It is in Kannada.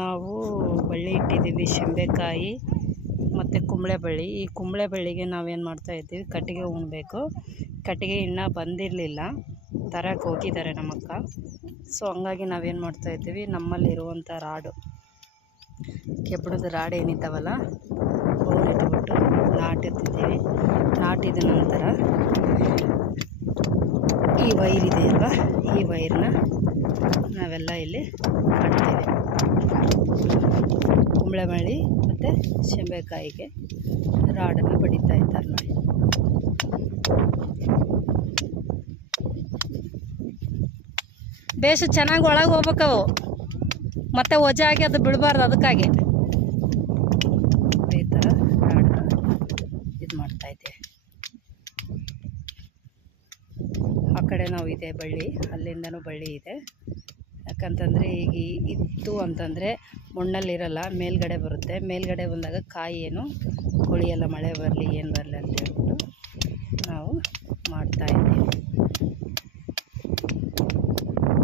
ನಾವು ಬಳ್ಳಿ ಇಟ್ಟಿದ್ದೀವಿ, ಶೆಂಬೆಕಾಯಿ ಮತ್ತು ಕುಂಬಳೆ ಬಳ್ಳಿ. ಈ ಕುಂಬಳೆ ಬಳ್ಳಿಗೆ ನಾವೇನು ಮಾಡ್ತಾಯಿದ್ದೀವಿ, ಕಟ್ಟಿಗೆ ಉಣ್ಬೇಕು. ಕಟ್ಟಿಗೆ ಇನ್ನೂ ಬಂದಿರಲಿಲ್ಲ, ತರಕ್ಕೆ ಹೋಗಿದ್ದಾರೆ ನಮ್ಮಕ್ಕ. ಸೊ ಹಂಗಾಗಿ ನಾವೇನು ಮಾಡ್ತಾಯಿದ್ದೀವಿ, ನಮ್ಮಲ್ಲಿರುವಂಥ ರಾಡು, ಕೆಬ್ಬಣದ ರಾಡು ಏನಿದ್ದಾವಲ್ಲ ಅವನ್ನ ಇಟ್ಬಿಟ್ಟು ನಾಟಿರ್ತಿದ್ದೀವಿ. ನಾಟಿದ ನಂತರ ಈ ವೈರ್ ಇದೆ ಅಲ್ವಾ, ಈ ವೈರ್ನ ನಾವೆಲ್ಲ ಇಲ್ಲಿ ಕಟ್ತೀವಿ. ಕುಂಬಳೆ ಬಳ್ಳಿ ಮತ್ತು ಶೆಂಬೆಕಾಯಿಗೆ ರಾಡನ್ನು ಬಡಿತಾ ಇದ್ದಾರೆ ನೋಡಿ. ಬೇಷ ಚೆನ್ನಾಗಿ ಒಳಗೆ ಹೋಗ್ಬೇಕವು, ಮತ್ತು ವಜಾ ಆಗಿ ಅದು ಬಿಡಬಾರ್ದು. ಅದಕ್ಕಾಗಿ ಈ ಥರ ರಾಡನ್ನ ಇದು ಮಾಡ್ತಾಯಿದ್ದೇವೆ. ಆ ಕಡೆ ನಾವು ಇದೆ ಬಳ್ಳಿ, ಅಲ್ಲಿಂದನೂ ಬಳ್ಳಿ ಇದೆ. ಯಾಕಂತಂದರೆ ಈಗ ಇತ್ತು ಅಂತಂದರೆ ಮಣ್ಣಲ್ಲಿರಲ್ಲ, ಮೇಲ್ಗಡೆ ಬರುತ್ತೆ. ಮೇಲ್ಗಡೆ ಬಂದಾಗ ಕಾಯಿ ಏನು ಕೊಳಿಯಲ್ಲ, ಮಳೆ ಬರಲಿ ಏನು ಬರಲಿ ಅಂತ ಹೇಳ್ಬಿಟ್ಟು